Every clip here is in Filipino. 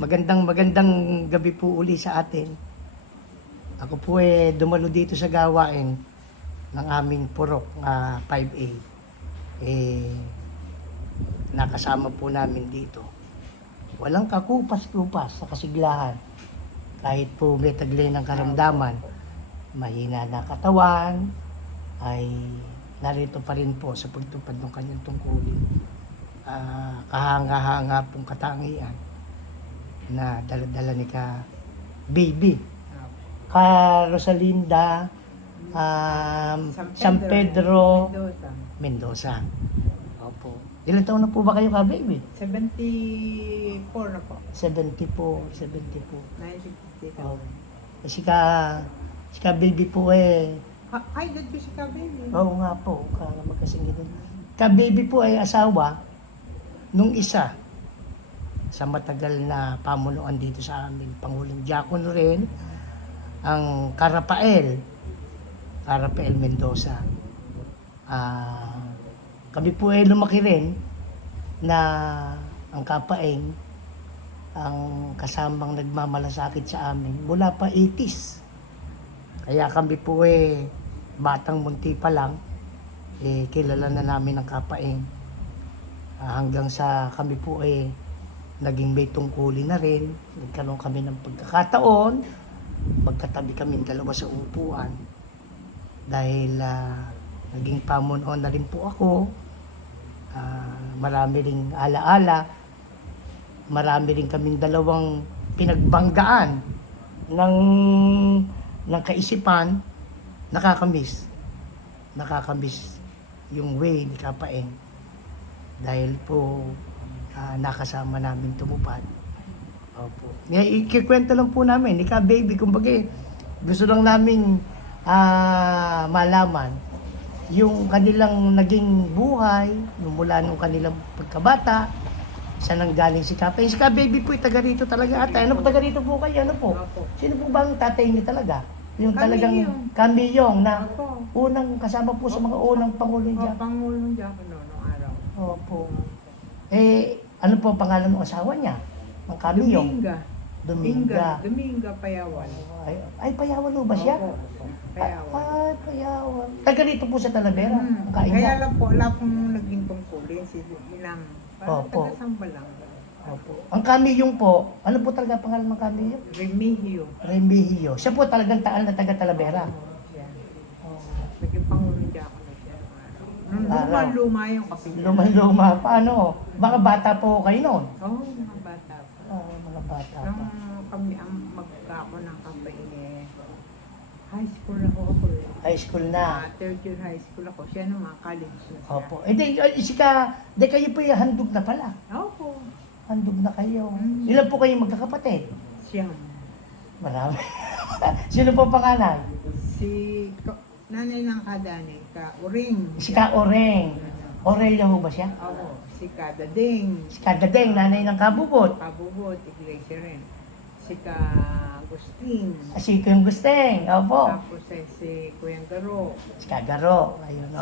Magandang gabi po uli sa atin. Ako po dumalo dito sa gawain ng aming purok 5A. Nakasama po namin dito. Walang kakupas-kupas sa kasiglahan. Kahit po may taglay ng karamdaman, mahina na katawan, ay narito pa rin po sa pagtupad ng kanyang tungkulin. Kahanga-hanga pong katangian na dala-dala ni Baby. Rosalinda San Pedro Mendoza. Opo. Ilan taon na po ba kayo Baby? 74 na po. 74. 1950. Oh. Si Baby po Ay, dad ko si Ka-Baby. oo nga po, magkasingit din. Baby po ay asawa nung isa sa matagal na pamunuan dito sa amin, Pangulong Diakono rin, ang Rafael Mendoza. Kami po ay lumaki rin na ang kapaeng ang kasamang nagmamalasakit sa amin mula pa 80s. Kaya kami po batang munti pa lang, kilala na namin ang kapaeng. Hanggang sa kami po naging may tungkulin na rin. Nagkaroon kami ng pagkakataon, magkatabi kami dalawa sa upuan. Dahil naging pamunuan na rin po ako. Marami ring alaala. Marami rin kaming dalawang pinagbanggaan ng kaisipan. Nakakamiss yung way ni Kapaeng. Dahil po nakasama namin tumupad. Opo. Ikikwento lang po namin, ni Baby, kumbaga gusto lang namin malaman yung kanilang naging buhay mula nung kanilang pagkabata, saan nanggaling si Kapaeng. Si Baby po taga rito talaga ata. Ano po taga rito po kayo? Ano po? Opo. Sino po ba ang tatay niyo talaga? Yung talagang Camillong. Camillong na Opo. unang kasama po sa mga unang Pangulo dyan. Pangulong Diakono noong araw. Opo. Ano po ang pangalan ng asawa niya? Ang Camillong? Dominga. Dominga Payawan. Ay, Payawan ho ba siya? Opo. Payawan. Ay, Payawan. Taga rito po sa Talavera. Ang kain Kaya niya. lang po, wala pong naging tungkulin si Inang. Parang Opo. taga-samba lang. Opo. Ang Camillong po, ano po talaga pangalan ng Camillong? Remigio. Remigio. Siya po talagang taga Talavera. Siya. Oh. Naging Pangulong Diakono siya noong araw. Nung Araw. luma yung kapilya. Luma-luma. Paano? Baka bata po kayo noon. Oo, mga bata pa. Mga bata pa. Nung kami ang magkako ng kapain high school ako eh. High school na. Third year high school ako. Siya nung mga college na siya. Opo. Di kayo po handog na pala. Opo. Handog na kayo. Mm. Ilan po kayo magkakapatid? Siyam. Marami. Sino po pangalan? Nanay ng kadani, Uring. Si Oreng. Aurelia ho ba siya? Oo. Si Dading. Si Dadeng, nanay ng Kabubot. Kabubot, iglesia rin. Si Agustin. Si Kuyang Gusteng. Opo. Tapos si Kuyang Garo. Si Garo. Ayun,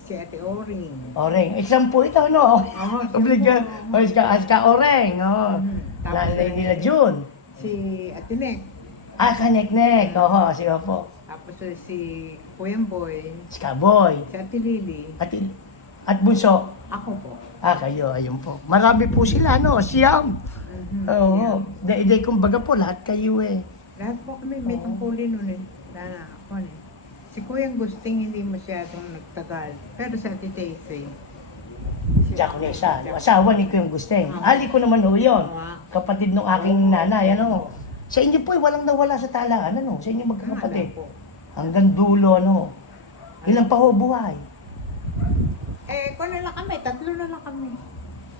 Si Ate Oring. Oreng. Isang po ito, no? Oo. Obligat. Si Oreng. Tapos Nanay nila June. Si Ate Nek. Kanek-nek. Oho, si Opo. Tapos si Kuyang Boy. Si Kaboy. Si Ate Lily. At Bunso. Ako po. Kayo, ayun po. Marami po sila, no? Siyam. Oo. Kumbaga po, lahat kayo Lahat po kami may tungkulin nun ako Si Kuyang Gusting hindi masyadong nagtagal. Pero sa Ate Tese. Diakonesa, asawa ni Kuyang Gusteng. Oo. Ali ko naman ho yun. Oo. Kapatid ng aking nanay, ano. Sa inyo po, walang nawala sa talaan, ano. Sa inyo magkakapatid. po. Hanggang dulo, ano. Ilan pa ho buhay? Kung na lang kami, tatlo na lang kami.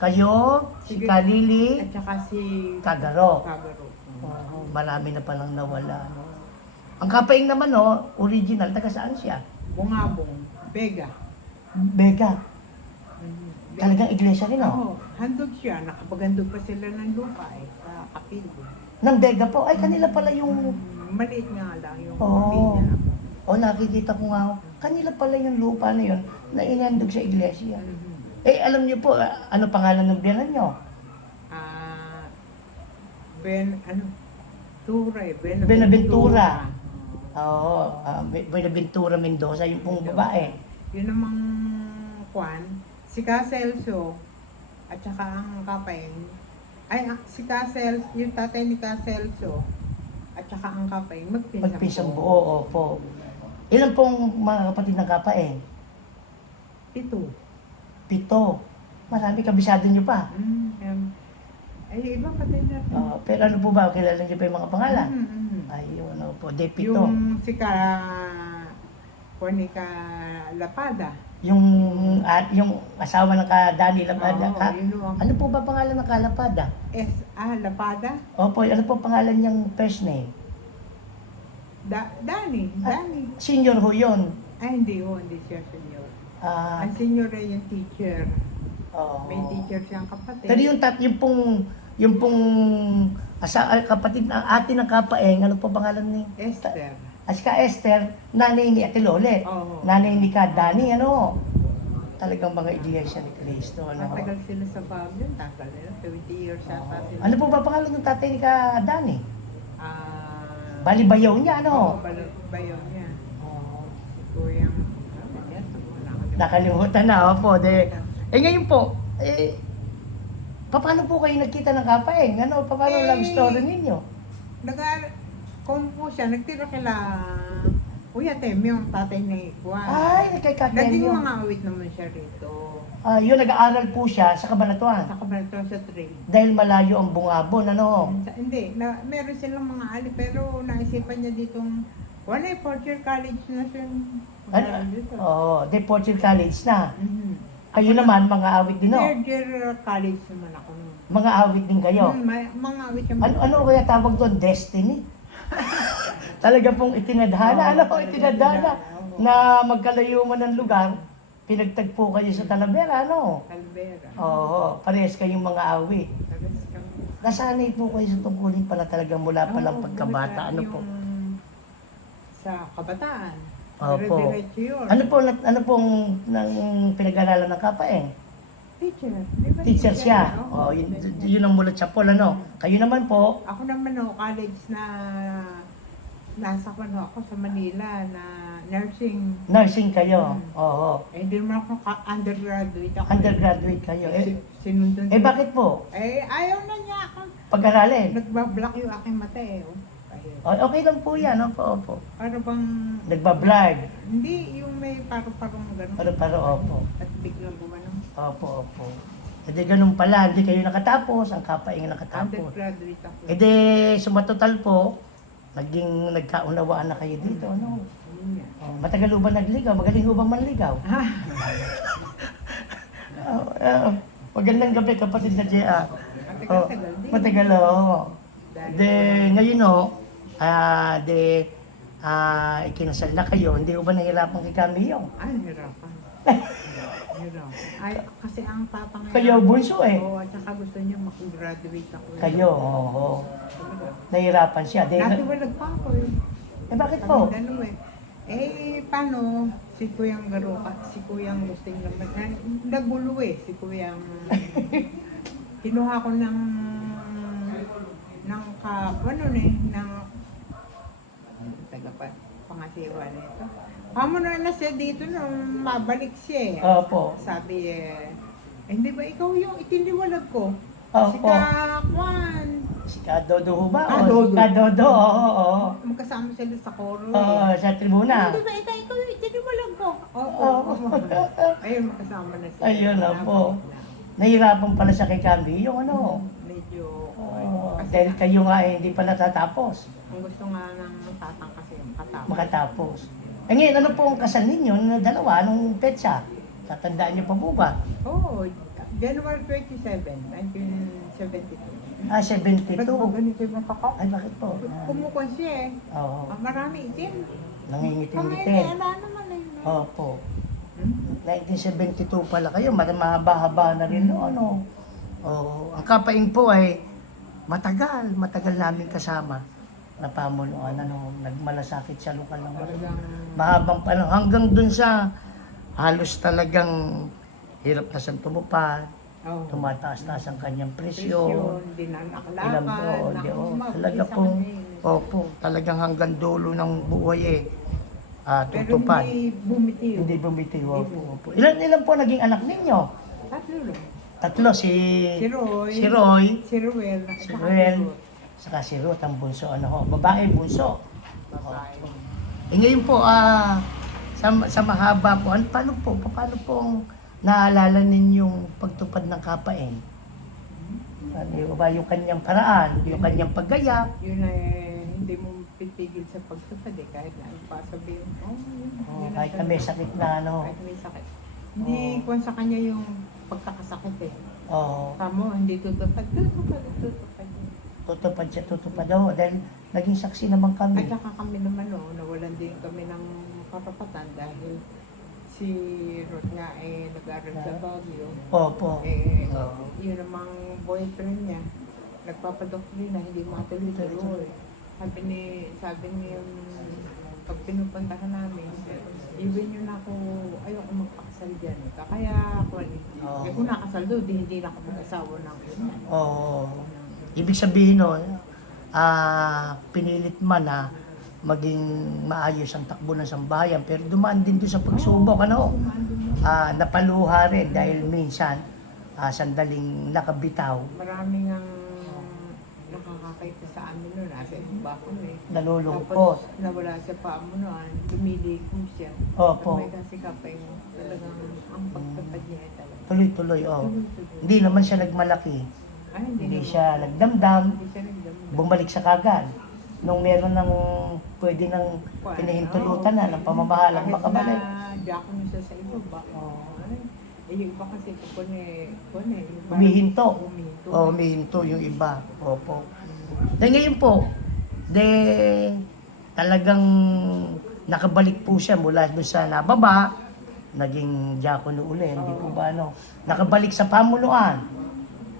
Kayo, si Sige. Kalili, At saka si Kagaro. Kagaro. Marami na palang nawala, ano. Ang Kapaeng naman, original, taga saan siya? Bungabong. Vega. Bega. Talagang iglesia rin, no? Oo. Handog siya. Nakapaghandog pa sila ng lupa sa kapilyo. Ng Bega po, ay kanila pala yung... Maliit nga lang yung Oo. kapilya. Nakikita ko nga, kanila pala yung lupa na yun na inandog sa iglesia. Mhm. Alam niyo po, ano pangalan ng biyanan niyo? Benaventura. Oo, Buenaventura Mendoza, yung pong babae. Yun namang Juan, si Caselso, at saka ang Kapaeng, si Caselso, yung tatay ni Caselso, at saka ang Kapaeng, Magpinsang buo, opo. Ilan pong mga kapatid ng kapaeng? 7. 7. Marami, kabisado nyo pa. Ay, iba patay na rin. Pero ano po ba, kilala nyo pa yung mga pangalan? Mm. Ayun, opo, de 7. Yung si Juanica Lapada. Yung asawa ng Dani Lapada. Oo, yun yung Ano po ba pangalan ng Lapada? Lapada? Opo, ano po pangalan niyang first name? Dani. Senior ho yun. Hindi siya senior. Ang senior ay yung teacher. May teacher siyang kapatid. Pero yung pong kapatid, ate ng kapaeng, ano po pangalan ni? Esther. Aska Esther, nanay ni Ate Lolet. Oo. Nanay ni Dani, ano? Talagang mga iglesia ni Cristo, ano? Matagal sila sa Baguio. Tagal nila. 20 years yata sila. Ano po ba pangalan ng tatay ni Dani? Balibayaw Balibayaw niya, ano? Bayaw niya. Oh, Si Kuyang, nakalimutan na, opo. Ngayon po, paano po kayo nagkita ng kapaeng? Ano, paano love story ninyo? Kung po siya, nagtira kila Kuya Tem, yung tatay ni Juan. Ay, kay Naging Katenyo. mga awit naman siya rito. Yun, nag-aaral po siya sa Cabanatuan. Sa Cabanatuan sa trade. Dahil malayo ang bungabon, ano? Hindi, meron silang mga ali, pero naisipan niya ditong, wala eh, Porter College na siya. Porter College na. Mhm. Kayo naman, mga awit din, no? Third year college naman ako nun. Mga awit din kayo. Mga awit yung Ano kaya tawag doon? Destiny? Talaga pong itinadhana, itinadhana na magkalayo man ng lugar, pinagtagpo kayo sa Talavera, ano? Calvera. Oo, parehas kayong mga awit. Tapos kami. Nasanay po kayo sa tungkulin pala talaga mula palang pagkabata, ano po? Sa kabataan. Opo. Dire-diretso yun. Ano pong pinag-aralan ng kapaeng? Teacher. Di ba Teacher siya. Oo. Yun ang mulat sa pool, ano? Kayo naman po, Ako naman college na nasa ako sa Manila na nursing. nursing kayo. Oo. Hindi naman ako undergraduate ako. Undergraduate kayo. Sinundan. Bakit po? Ayaw na niya ako. Pag-aralin? Nagbablock yung aking mata eh. Okay lang po yan, opo. Para bang... Nagbablard. Hindi, yung may paru-parong gano'n. Pero, opo. At biglang gumano. Opo. Hindi ganun pala, hindi kayo nakatapos, ang kapaing nakatapos. Undergraduate ako. Sumatotal po, nagkaunawaan na kayo dito, ano? Yun yan. Matagal ba nagligaw? Magaling ho bang manligaw? Magandang gabi, kapatid na Jea. Matagal-tagal din. Matagal, oo. Ngayon ikinasal na kayo, hindi ko ba nahirapan kay Camille? Hirapan. Ay, kasi ang papa ngayon. Kayo bunso eh. Oo, at saka gusto niya mag-graduate ako. Kayo, oo. Nahirapan siya. Dati walag pa ako eh. Bakit po? Dalawa eh. Paano si Kuyang Garuka, si Kuyang Gusting naman, nagulo eh, si Kuyang, kinuha ko ng pangasiwa nito. Pamuno na siya dito nung mabalik siya eh. Opo. Sabi hindi ba ikaw yung itiniwalag ko? Opo. Si Kakwan. Si Kadodo ho ba? Kadodo. Kadodo, oo. Magkasama sila sa koro Oo, sa tribuna. Hindi ba ikaw yung itiniwalag ko? Oo. Ayun, magkasama na sila. Ayun na po. Nahirapan pala siya kay Camille, yung ano. Medyo Dahil kayo nga hindi pa natatapos. ang gusto nga ng tatang kasi makatapos. Makatapos. Ngayon, ano po ang kasal ninyo na dalawa? Anong petsa? Tatandaan niyo pa po ba? Oo, January 27, 1972. 72. Ba't mo ganito yung mata ko? Ay, bakit po? Kumukha siya eh. Oo. Marami itim. Nangingitim-ngitim. Ala naman eh. Opo. 1972 pala kayo, mahaba-haba na rin no, ano. Oo. Ang kapaing po ay matagal namin kasama na pamunuan, ano, nagmalasakit sa lokal ng mahabang panahon hanggang dun sa halos talagang hirap na siyang tumupad. Oo. tumataas-taas ang kanyang presyon. Presyon, di na Ilang nakalakad. po, di, Naku, talaga sa pong, kanya yun. opo, talagang hanggang dulo ng buhay Pero tutupad. hindi bumitiw. Hindi bumitiw, Hindi opo, bumitiw. opo. Ilan po naging anak ninyo? Tatlo lang. Tatlo, Si Roy, si Roy, si Ruel, at si saka Ruel, si Ruth. saka si Ruth, ang bunso, ano ho, babae, bunso. Babae. Ngayon po, sa mahaba po, paano pong naalala ninyong pagtupad ng kapain? Ano yung kanyang paraan, yung kanyang paggaya? Yun ay hindi mo pipigil sa pagtupad eh. Kahit na ano pa sabihin, yun Kahit ang na may ganda. sakit na ano. Kahit may sakit. Hindi kung sa kanya yung pagkakasakit eh. Oo, Tamo, hindi tutupad. tutupad siya, tutupad daw. Dahil naging saksi naman At kami. saka kami naman nawalan din kami ng karapatan dahil si Ruth nga nag-aaral sa Baguio. Opo. Oo. Yun namang boyfriend niya, nagpapadoktrina, hindi matuloy-tuloy. Sabi ni yung pag pinupuntahan namin, even yun ako, ayoko magpakasal dyan. Kaya ako, kung nakasal doon, hindi na ako mag-asawa ng Oo. Ibig sabihin no, pinilit man na maging maayos ang takbo ng sambahayan, pero dumaan din doon sa pagsubok, ano, napaluha rin dahil minsan, sandaling nakabitaw, Maraming ang nakakakita sa amin noon, nasa iba kami. nalulungkot. Tapos nawala siya pamunuan, lumilikom siya. Opo. May kasi kapay mo, talagang ang pagtapad niya ay talaga. Tuloy-tuloy, Tuloy-tuloy. Hindi naman siya nagmalaki. Ay, Hindi naman. siya nagdamdam, Hindi siya nagdamdam. bumalik sa kagad. Nung meron ng pwede nang pinahintulutan na ng pamamahalang Kahit makabalik. na diyakon siya sa iba ba? Ay, yung iba kasi Humihinto. Humihinto. Humihinto yung iba. Opo. Dahil ngayon po, talagang nakabalik po siya mula doon sa nababa, naging diakono uli, hindi po ba ano, nakabalik sa pamunuan.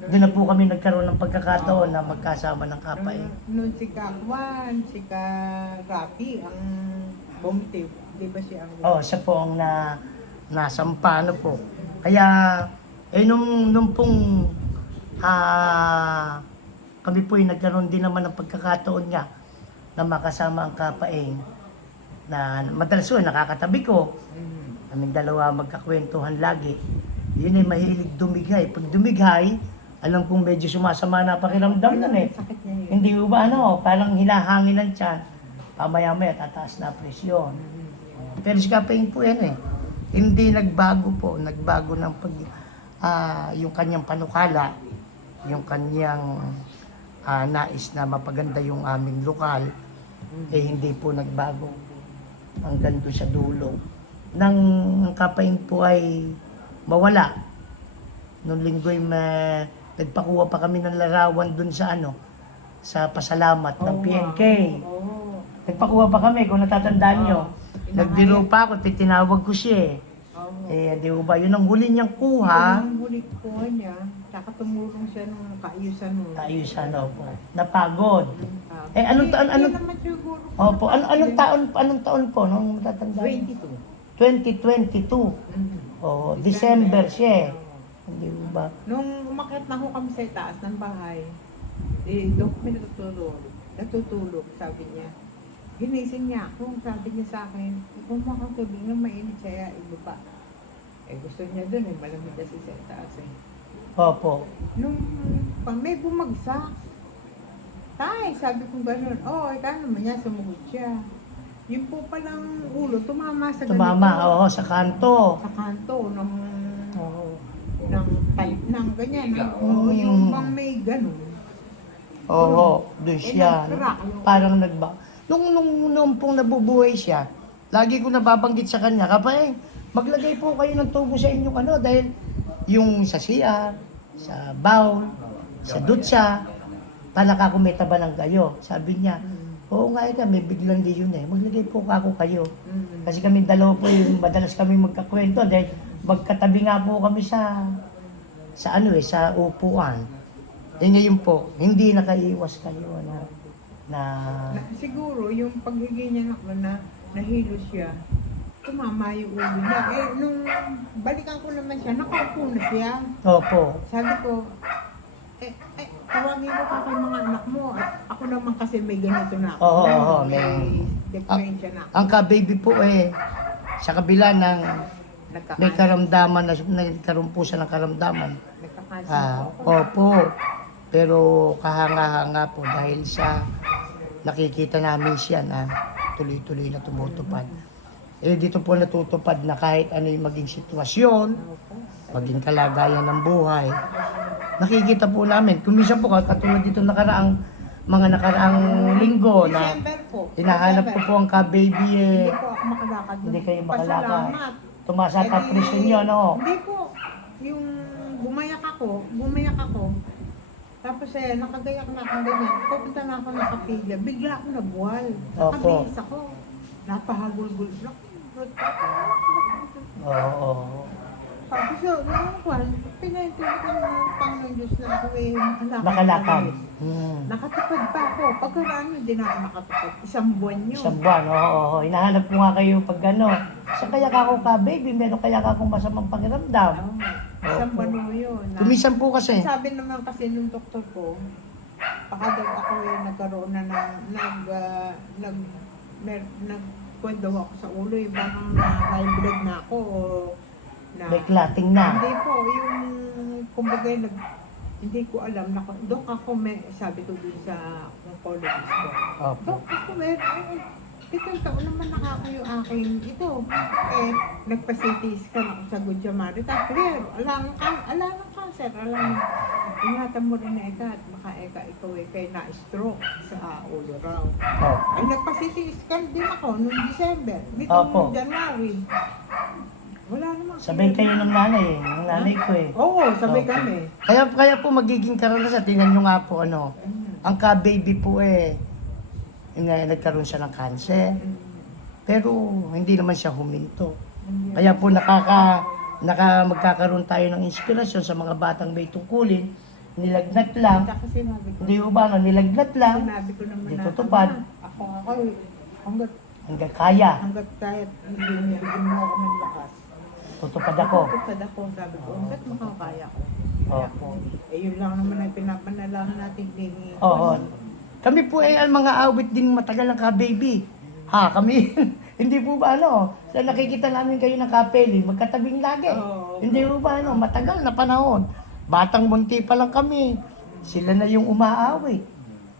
Doon na po kami nagkaroon ng pagkakataon na magkasama ng kapay. Noon si Kakwan, si Rapi, ang bumitiw. Di ba siya ang Siya po ang nasampa, ano po. Kaya, nung pong kami po nagkaroon din naman ng pagkakataon niya na makasama ang kapaing na madalas yun, nakakatabi ko. Kaming dalawa magkakwentuhan lagi. Yun ay mahilig dumigay. Pag dumigay, alam kong medyo sumasama na pakiramdam nun eh. sakit niya yun. Hindi mo ba parang hinahangin ng tiyan. Pamaya-maya, tataas na presyon. Pero si Kapain po yan eh. Hindi nagbago po. Nagbago ng yung kanyang panukala, yung kanyang nais na mapaganda yung aming lokal, hindi po nagbago hanggang doon sa dulo. Nang ang Kapain po ay mawala, noong linggo'y nagpakuha pa kami ng larawan doon sa sa pasalamat ng PNK. Oo. Nagpakuha pa kami, kung natatandaan nyo. Nagbiro pa ako, tinawag ko siya eh. Oo. Di ba, yun ang huli niyang kuha. Yung huli kuha niya, tsaka tumulong siya nung kaayusan mo. Kaayusan po. Napagod. Anong taon, Hindi naman siguro. Opo, anong taon po, nung natatandaan? 22. 2022. December siya eh. Hindi ba? Nung umakyat na ho kami sa itaas ng bahay, doon kami natutulog, sabi niya. Ginising niya ako, sabi niya sa akin, kung makatulog na mainit siya, ibaba. Gusto niya doon malamig kasi sa itaas eh. Opo. Nung may bumagsak, tay, sabi ko gano'n, ikaw naman niya, sumugot siya. Yung po palang ulo, tumama sa ganito. Tumama, sa kanto. Sa kanto, ng type ng ganyan. Mm. Yung bang may gano'n. Doon siya. nag-crack. Parang nung pong nabubuhay siya, lagi ko nababanggit sa kanya, Kapay, maglagay po kayo ng tubo sa inyong dahil yung sa siya, sa bowl, sa dutsa, palaka ko may tabanang kayo. Sabi niya, oo nga may biglang di yun eh. Maglagay po ako kayo. Kasi kami dalawa po yung madalas kami magkakwento dahil magkatabi nga po kami sa sa upuan. Ngayon po, hindi nakaiwas kayo na Siguro yung pagiging niya na nahilo siya. tumama yung ulo niya. Eh, nung balikan ko naman siya, nakaupo na siya. Opo. Sabi ko, tawagin ko pa kay mga anak mo. At ako naman kasi may ganito na ako. Oo, may depression na ako. Ang ka-baby po sa kabila ng may karamdaman, nagkaroon po siya ng karamdaman. Nagkakasin Ah, po ako. opo. Pero kahanga-hanga po dahil sa nakikita namin siya na tuloy-tuloy na tumutupad. Dito po natutupad na kahit ano yung maging sitwasyon, maging kalagayan ng buhay. Nakikita po namin, kung minsan po katulad dito mga nakaraang linggo na December po. hinahanap ko po ang ka-baby Hindi po ako makalakad. Hindi kayo makalakad. Pasalamat. Tumasa ka presyon nyo, no? Hindi po. Yung bumayak ako. Tapos nakagayak na ako ganyan. Pupunta na ako ng kapilya. Bigla ako nabuwal. Opo. Nakabihis ako. Napahagulgul. Oo. Tapos pinahintindi ko ng Panginoon Diyos na ako Nakalakad. Nakatupad pa ako. Pagkaraan hindi na ako nakatupad. Isang buwan yun. Isang buwan, oo. Hinahanap ko nga kayo pag ano. Sa kaya ka ako ka-baby, meron kaya ka akong masamang pakiramdam. Isang buwan yun. Kumisan po kasi. Sabi naman kasi nung doktor ko, baka daw ako nagkaroon na nagkwento ako sa ulo. Baka high blood na ako o May clotting na. Hindi po, yung kumbaga hindi ko alam. Dok ako sabi ko dun sa oncologist ko. Opo. Dok ako pitong taon naman nakako yung aking ito. Nagpa-CT scan ako sa Good Samaritan. Clear, alam ng cancer, ingatan mo rin na at baka ikaw kay na-stroke sa ulo raw. Ay nagpa-CT scan din ako noong December, nitong January. Wala naman. Sabay kayo ng nanay ko Oo, sabay Opo. kami. Kaya po magiging karanasan, tingnan nyo nga po ang ka-baby po nagkaroon siya ng cancer. Pero hindi naman siya huminto. Kaya po magkakaroon tayo ng inspirasyon sa mga batang may tungkulin. Nilagnat lang. Kasi sinabi ko. Hindi ko ba, nilagnat lang. Sinabi ko naman Dito tupad. Ako, Hanggang kaya. hanggat kahit hindi mo ako ng lakas. Tutupad ako. Tutupad ako, sabi ko, hanggat makakaya ko. Opo. Yun lang naman ang pinapanalangin natin dingi. Oo. Kami po ang mga awit din matagal ng ka-baby. Kami, hindi po ba sa nakikita namin kayo ng kapeli, magkatabing lagi. Oo. Hindi po ba matagal na panahon. Batang munti pa lang kami. Sila na yung umaawit.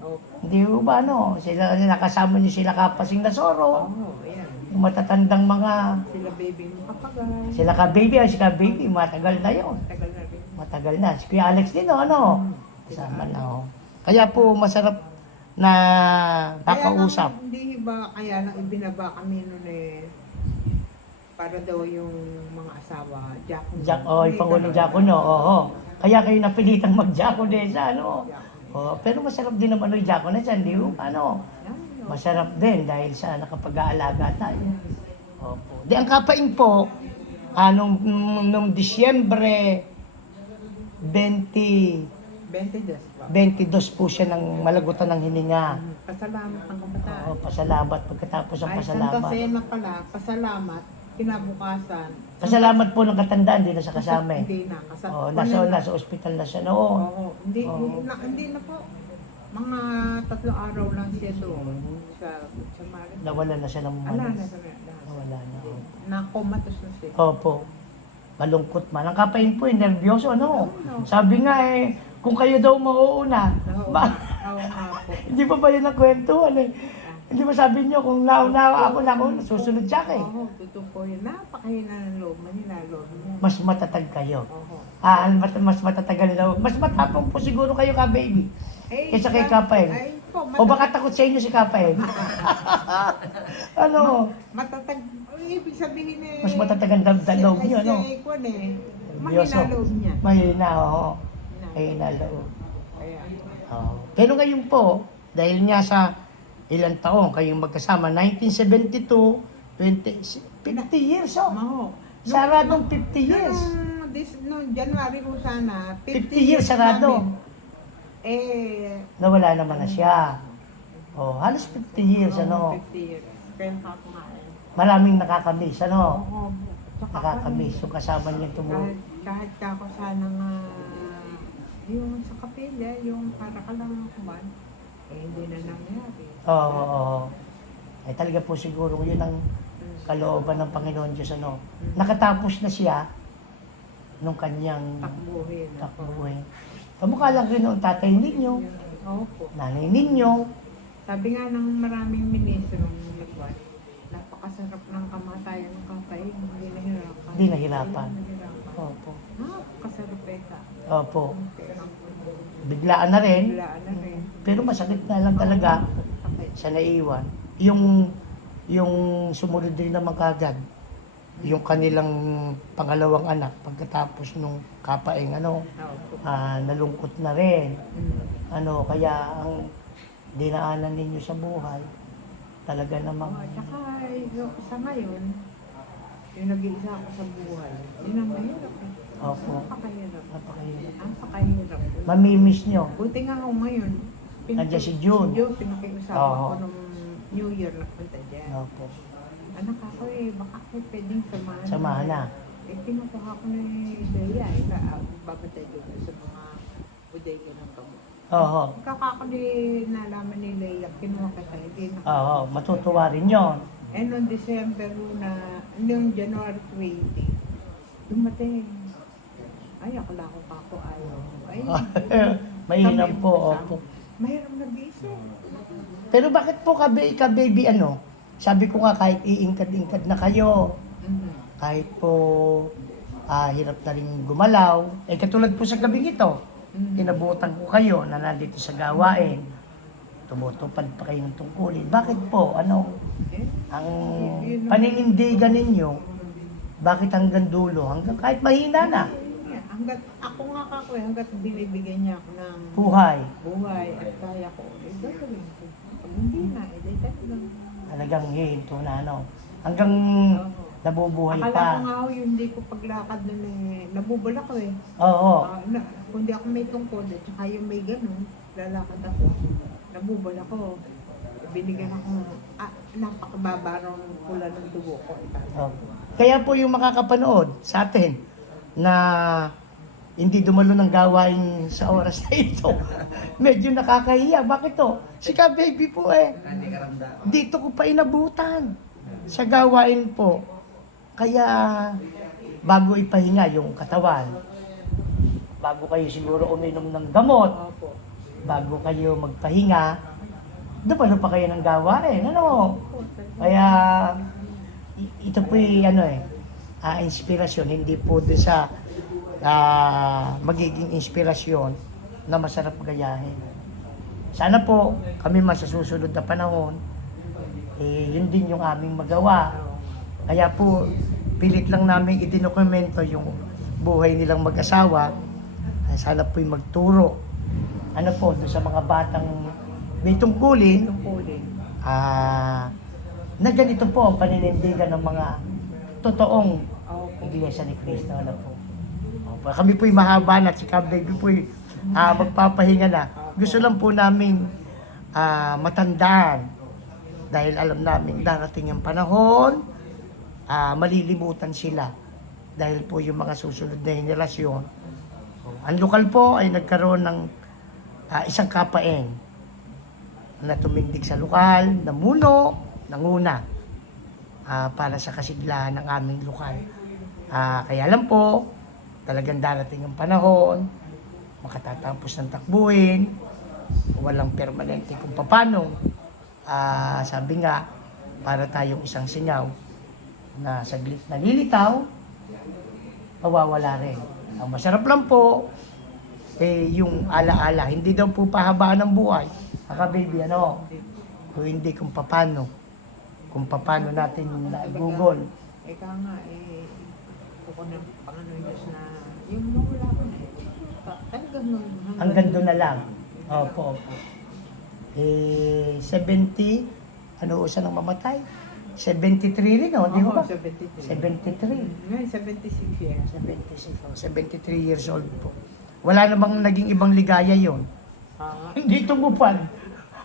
Opo. Hindi po ba sila nakasama niyo sila Kapasing Nasoro. Oo, ayan. Yung matatandang mga, Sila baby mo kapagal. sila ka-baby, si ka-baby, matagal na yun. Tagal na rin. Matagal na. Si Kuya Alex din, kasama na, Kaya po masarap na kakausap. Kaya hindi ba kaya lang ibinaba kami noon para daw yung mga asawa, Pangulong Diakono, Kaya kayo napilitang mag-Diakonesa, pero masarap din naman yung Diakonesa, hindi mo, masarap din dahil sa nakapag-aalaga tayo. Opo. Di ang kapain po, nung Disyembre 22 po siya ng malagutan ng hininga. Pasalamat ang kabataan. Pasalamat pagkatapos ang Ay, Santa pasalamat. Cena pala, pasalamat, kinabukasan. Pasalamat po ng katandaan, hindi na siya kasama Hindi na, nasa ospital na siya Oo, hindi Oo. na po. Mga 3 araw lang siya doon sa Marin. Nawala na siya ng Ala na manas. sa Nawala na. na-comatose na siya. Opo. Malungkot man. Ang kapain po, nervyoso, Oo. Sabi nga kung kayo daw mauuna, Oo ba- nga po. hindi pa ba yun ang kwentuhan Hindi ba sabi niyo kung naunawa ako susunod siya Oo, totoo po yun. Napakahina ng loob mo, hinaloob mo. Mas matatag kayo. Oo. Mas matatagal daw. Mas matapang po siguro kayo ka-baby. Kaysa kay Kapain. Ay, po, O baka takot sa inyo si Kapain. matatag, ibig sabihin Mas matatag ang loob niyo, mahina loob niya. Mahina, Mahina loob. Kaya, Pero ngayon po, dahil nga sa ilang taon kayong magkasama, 1972, 50 years, maho. Saradong 50 years. Noong January ko sana, 50 years sarado. namin. Nawala naman na siya. Halos 50 years, 50 years. Kaya kumain. maraming nakakamiss, ano? Oo. Tsaka Nakakamiss yung kasama niyang kahit ako sana nga, yung sa kapilya, yung para ka lang kuman, hindi na nangyari. Oo. Ay talaga po siguro yun ang kalooban ng Panginoon Diyos, ano? Nakatapos na siya nung kanyang Takbuhin. takbuhin. Kamukha lang rin ng tatay ninyo, Opo. nanay ninyo. Sabi nga ng maraming ministro ng Lagwan, napakasarap ng kamatayan ng kapay, hindi nahirapan. Hindi nahirapan. Hindi nahirapan. Opo. Napakasarap eka. Opo. Biglaan na rin. Biglaan na rin. Pero masakit na lang talaga Sakit. sa naiwan. Yung sumunod din naman kagad, yung kanilang pangalawang anak pagkatapos nung kapaing Opo. nalungkot na rin. Mm. Kaya ang dinaanan ninyo sa buhay, talaga namang Tsaka yung sa ngayon, yung nag-iisa ako sa buhay, yun ang mahirap eh. opo, Napakahirap. napakahirap. Napakahirap. Mamimiss nyo. Buti nga ako ngayon. Nandiyan si June. Si June, pinakiusama Oo. ko nung New Year nagpunta dyan. Opo. Anak ako baka ako pwedeng samahan. Samahan na. Kinukuha ko ni Dea, babantay doon sa mga bodega ng gamot. Oo. Kakako ni nalaman ni Leia, kinuha ka tayo, hindi na. Oo, matutuwa rin yon. Noong December noong January 20, dumating. Ay, ako lang ako ayaw. Ay, Mainam kami po, magkasama. opo. Mahirap nag-isip. Pero bakit po ka-baby sabi ko nga kahit iingkad-ingkad na kayo, kahit po hirap na rin gumalaw, katulad po sa gabing ito, inabutan ko kayo na nandito sa gawain, tumutupad pa kayo ng tungkulin. Bakit po? Ano ang paninindigan ninyo? Bakit hanggang dulo? Hanggang kahit mahina na? Hanggat ako nga hanggat binibigyan niya ako ng Buhay. at kaya ko, gagawin ko. Pag hindi na, talagang. Talagang hihinto na, hanggang nabubuhay Akala pa. ko nga yung hindi ko paglakad nun nabubula ko eh. Oo. Kundi ako may tungkod at saka yung may ganun, lalakad ako. Nabubula ko. Binigyan ako, napakababarong pula ng dugo ko. Opo. Kaya po yung makakapanood sa atin na hindi dumalo ng gawain sa oras na ito, medyo nakakahiya. Bakit to? Si ka-baby po dito ko pa inabutan sa gawain po. Kaya bago ipahinga yung katawan, bago kayo siguro uminom ng gamot, Opo. bago kayo magpahinga, dumalo pa kayo ng gawain. Kaya ito po inspirasyon, hindi po doon sa magiging inspirasyon na masarap gayahin. Sana po kami sa susunod na panahon, yun din yung aming magawa. Kaya po, pilit lang namin ididokumento yung buhay nilang mag-asawa. Sana po yung magturo. Doon sa mga batang may tungkulin, na ganito po ang paninindigan ng mga totoong Iglesia ni Cristo. Kami po'y mahaba na, si ka-baby po'y magpapahinga na. Gusto lang po namin matandaan dahil alam namin darating ang panahon, malilimutan sila dahil po yung mga susunod na henerasyon. Ang lokal po ay nagkaroon ng isang kapaeng na tumindig sa lokal, namuno, nanguna para sa kasiglahan ng aming lokal. Kaya lang po, talagang darating ang panahon, makatatapos ng takbuhin, walang permanente kung paano. Sabi nga, para tayong isang singaw na saglit nalilitaw, mawawala rin. Ang masarap lang po, yung alaala, hindi daw po pahabaan ng buhay. Baby, kung hindi kung paano natin na-google. Ika nga, ko ng Panginoon Diyos na yung mawala ko na talagang hanggang doon na lang. Opo. 70, siya nang mamatay? 73 rin, di ba? 73. 73. Ngayon, 76 years. 73 years old po. Wala namang naging ibang ligaya yon. Hindi tumupad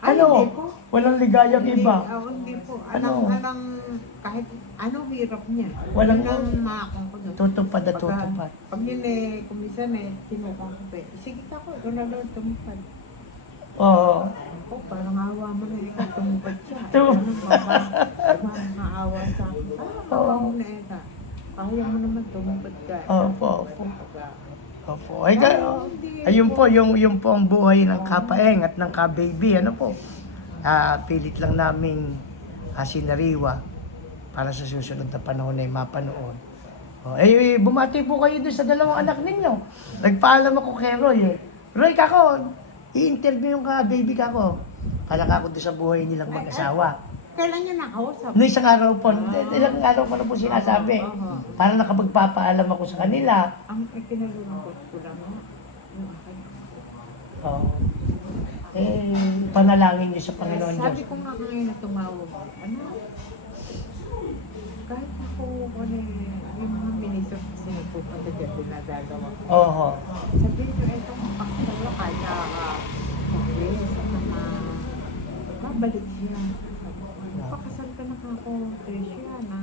Ay, Ano? hindi po. Walang ligayang Hindi, iba. hindi po. Ano? Kahit ano hirap niya. Walang- Yun ang makakang ko doon. Tutupad at tutupad. Pag yun kumisan sinukan ko pa sige ka ko, doon na doon tumupad. Oo. Ako, parang awa mo na ikaw tumupad siya. Tum- Maawa sa akin. Awa mo na eka. Kaya mo naman tumupad ka. Opo, opo. Opo. Ay, ayun po, yung po ang buhay ng kapaeng at ng ka-baby. Ano po? Pilit lang namin sinariwa para sa susunod na panahon ay mapanood. Bumati po kayo doon sa dalawang anak ninyo. Nagpaalam ako kay Roy eh. Roy, kako, i-interview yung ka-baby kako. Para kako doon sa buhay nilang mag-asawa. Kailan niya nakausap? No, isang araw po, ilang araw ko na po sinasabi. Para nakapagpapaalam ako sa kanila. Ang ikinalulungkot ko lang, yung akin. Oo. Panalangin niyo sa Panginoon Sabi Diyos. ko nga ngayon na tumawag, kahit ako, yung mga minister kasi nagpupunta dyan, dinadagawa ko. Oo. Sabi nyo, itong pakitala kaya sabi, sa mga, babalik siya. Pakasal ka na ako, Tricia, na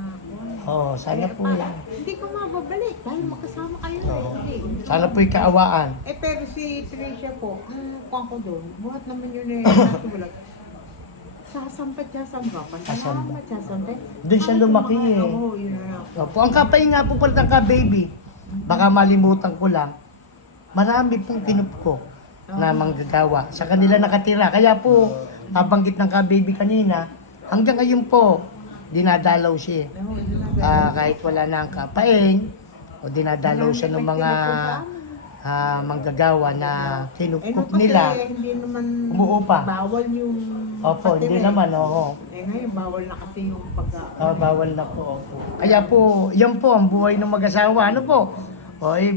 Oo, sana po yan. Hindi ko mababalik dahil makasama kayo. Hindi. Sana po ikaawaan. Pero si Tricia po, kuha ko doon, buhat naman yun natulad. Sasampat siya samba. Pasalamat siya samba. Doon siya lumaki eh. Oo, yun na. Opo, ang kapain nga po pala ng ka-baby, baka malimutan ko lang, marami pong kinupko na manggagawa. Sa kanila nakatira. Kaya po, nabanggit ng ka-baby kanina, hanggang ngayon po, dinadalaw siya. Kahit wala na ang kapain, o dinadalaw siya ng mga manggagawa na kinupkop nila. Hindi naman Umuupa. bawal yung Opo, hindi patira. naman, oo. Ngayon, bawal na kasi yung Bawal na po. Opo. Kaya po, yan po ang buhay ng mag-asawa. Ano po?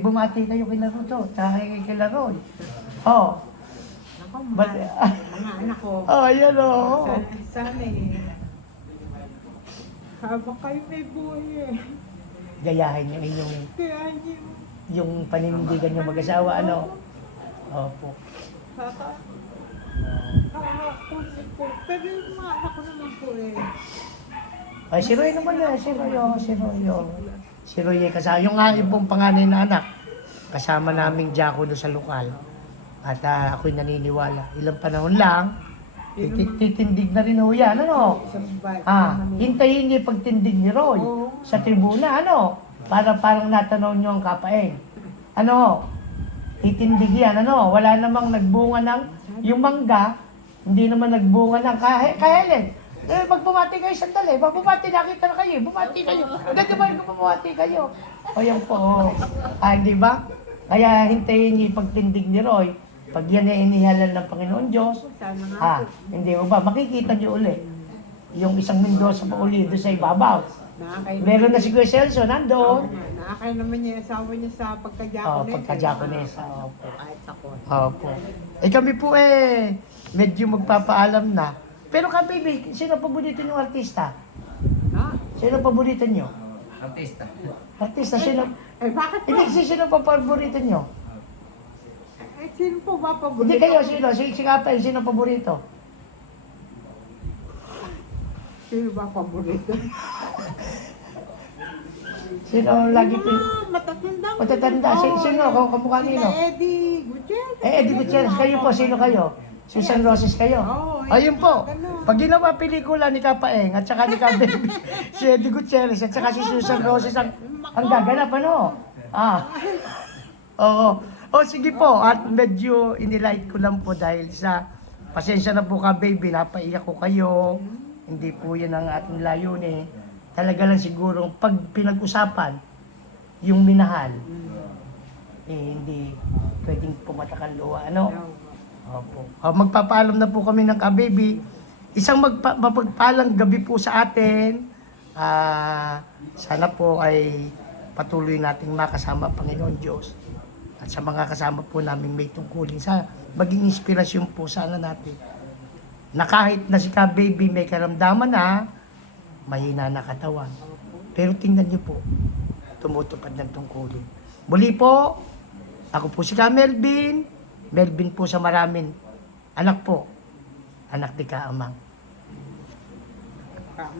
Bumati kayo kay Laruto, tsaka kay Laroy. Ako, mga anak ko. Ayan o. Sana habang kayo may buhay Gayahin niyo inyong Kaya niyo. yung paninindigan niyo mag-asawa, ano? Opo. Nakakakulit po. Pero yung mga anak ko naman po Ay, si Roy naman na. Si Roy, si Roy. Si Roy ay kasama. Yung aking pong panganay na anak, kasama naming Jaco doon sa lokal. At ako'y naniniwala. Ilang panahon lang, titindig na rin ho yan, ano? Hintayin niyo yung pagtindig ni Roy sa tribuna, ano? Parang natanaw niyo ang kapaeng. Ano? Titindig yan, ano? Wala namang nagbunga ng, yung mangga, hindi naman nagbunga ng kahelin. Pag bumati kayo, sandali. Pag bumati, nakita na kayo. Bumati kayo. Agad naman kung bumati kayo. O yan po. Di ba? Kaya hintayin niyo yung pagtindig ni Roy. Pag yan ay inihalal ng Panginoon Diyos, hindi mo ba? Makikita niyo uli. Yung isang Mendoza pa uli doon sa ibabaw. Meron na si Kuya Celso, nandoon. Nakakaya naman niya, asawa niya sa pagka-Japanese. Pagka-Japanese. Opo. Kahit ako. Opo. Kami po medyo magpapaalam na. Pero baby, sino paborito niyong artista? Sino paborito niyo? Artista, sino? Bakit po? Hindi, sino pa paborito niyo? Sino po ba paborito? Hindi kayo, sino? Si Kapay, sino paborito? Sino ba paborito? Sino lagi po? Matatanda. Matatanda. Sino? Kamukha nino? Sila Eddie Gutierrez. Eddie Gutierrez. Kayo po, sino kayo? Susan Roses kayo? Ayun po. Pag ginawa pelikula ni Kapaeng at saka ni Kababy, si Eddie Gutierrez at saka si Susan Roses ang gaganap, ano? Oo. Sige po. At medyo inilight ko lang po dahil sa pasensya na po Kababy, napaiyak ko kayo. Hindi po yan ang ating layunin. Talaga lang siguro pag pinag-usapan yung minahal, hindi pwedeng pumatakan luha, ano? Opo. Magpapaalam na po kami ng Kababy. Isang mapagpalang gabi po sa atin. Sana po ay patuloy nating makasama ang Panginoon Diyos. At sa mga kasama po namin may tungkulin sa maging inspirasyon po sana natin. Na kahit na si Kababy may karamdaman na, mahina na katawan. Pero tingnan niyo po, tumutupad ng tungkulin. Muli po, ako po si Melvin. Melvin po sa maraming anak po. anak di kaamang.